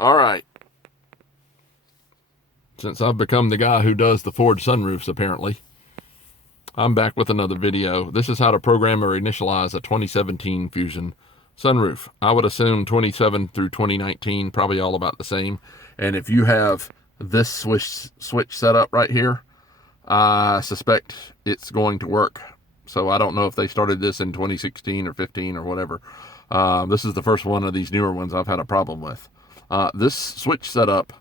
All right. Since I've become the guy who does the Ford sunroofs, apparently, I'm back with another video. This is how to program or initialize a 2017 Fusion sunroof. I would assume 27 through 2019, probably all about the same. And if you have this switch set up right here, I suspect it's going to work. So I don't know if they started this in 2016 or 15 or whatever. This is the first one of these newer ones I've had a problem with. This switch setup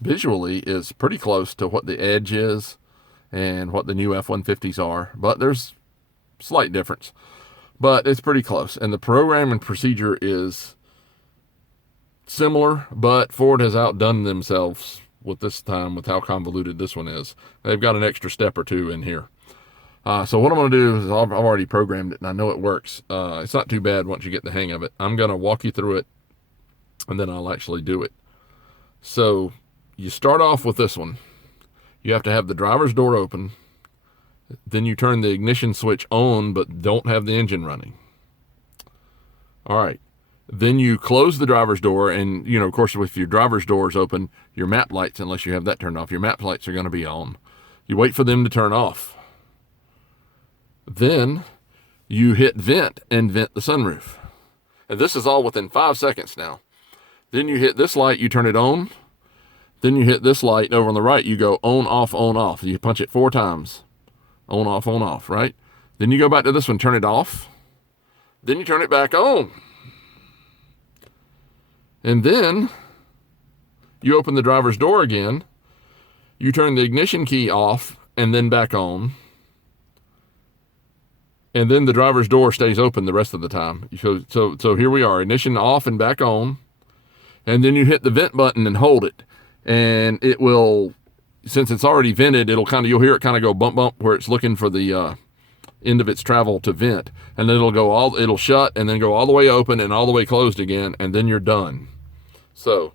visually is pretty close to what the Edge is and what the new F-150s are, but there's slight difference, but it's pretty close. And the programming procedure is similar, but Ford has outdone themselves with this time with how convoluted this one is. They've got an extra step or two in here. So what I'm going to do is I've already programmed it and I know it works. It's not too bad once you get the hang of it. I'm going to walk you through it and then I'll actually do it. So you start off with this one. You have to have the driver's door open. Then you turn the ignition switch on, but don't have the engine running. All right. Then you close the driver's door, and, you know, of course, if your driver's door is open, your map lights, unless you have that turned off, your map lights are going to be on. You wait for them to turn off. Then you hit vent and vent the sunroof. And this is all within 5 seconds now. Then you hit this light, you turn it on. Then you hit this light over on the right, you go on, off, on, off. You punch it 4 times. On, off, right? Then you go back to this one, turn it off. Then you turn it back on. And then you open the driver's door again. You turn the ignition key off and then back on. And then the driver's door stays open the rest of the time. So here we are, ignition off and back on. And then you hit the vent button and hold it. And it will, since it's already vented, you'll hear it kind of go bump, bump, where it's looking for the end of its travel to vent. And then it'll shut and then go all the way open and all the way closed again, and then you're done. So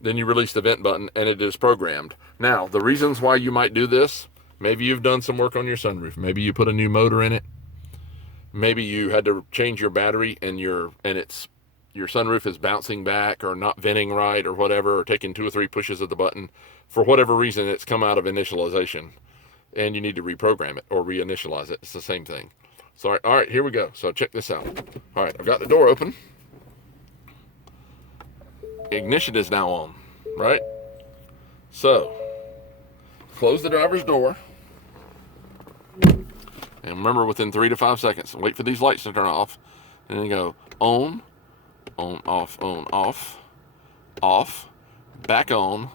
then you release the vent button and it is programmed. Now, the reasons why you might do this, maybe you've done some work on your sunroof. Maybe you put a new motor in it. Maybe you had to change your battery and your sunroof is bouncing back or not venting right or whatever, or taking 2 or 3 pushes of the button. For whatever reason, it's come out of initialization and you need to reprogram it or reinitialize it. It's the same thing. So, all right, here we go. So check this out. All right, I've got the door open. Ignition is now on, right? So close the driver's door. And remember, within 3 to 5 seconds, wait for these lights to turn off. And then go on, off, off, back on,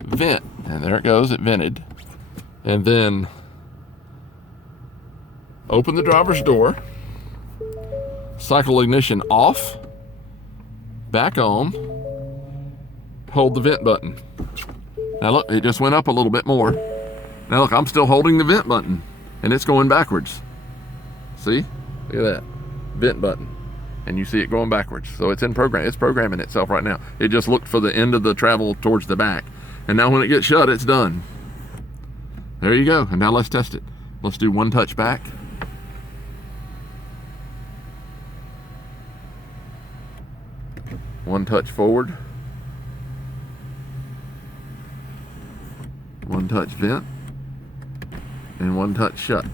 vent. And there it goes, it vented. And then open the driver's door, cycle ignition off, back on, hold the vent button. Now look, it just went up a little bit more. Now look, I'm still holding the vent button and it's going backwards. See? Look at that, vent button. And you see it going backwards. So it's in program. It's programming itself right now. It just looked for the end of the travel towards the back. And now when it gets shut, it's done. There you go. And now let's test it. Let's do 1 touch back. One touch forward. 1 touch vent. And 1 touch shut.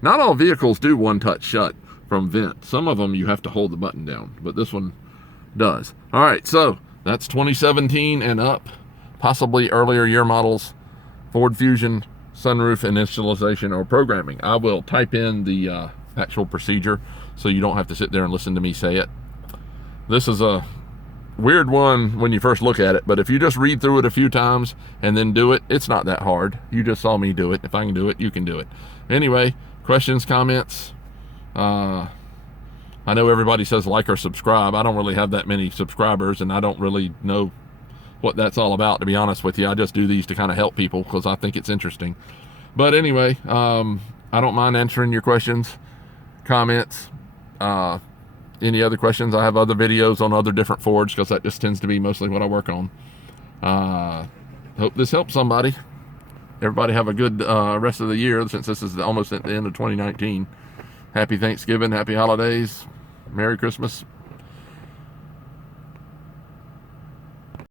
Not all vehicles do 1 touch shut from vent. Some of them you have to hold the button down, but this one does. All right, so that's 2017 and up, possibly earlier year models, Ford Fusion, sunroof, initialization, or programming. I will type in the actual procedure so you don't have to sit there and listen to me say it. This is a weird one when you first look at it, but if you just read through it a few times and then do it, it's not that hard. You just saw me do it. If I can do it, you can do it. Anyway, questions, comments? I know everybody says like or subscribe. I don't really have that many subscribers, and I don't really know what that's all about, to be honest with you. I just do these to kind of help people because I think it's interesting. But anyway, I don't mind answering your questions, comments, any other questions. I have other videos on other different Fords because that just tends to be mostly what I work on. Hope this helps somebody. Everybody have a good rest of the year, since this is almost at the end of 2019. Happy Thanksgiving, happy holidays, Merry Christmas.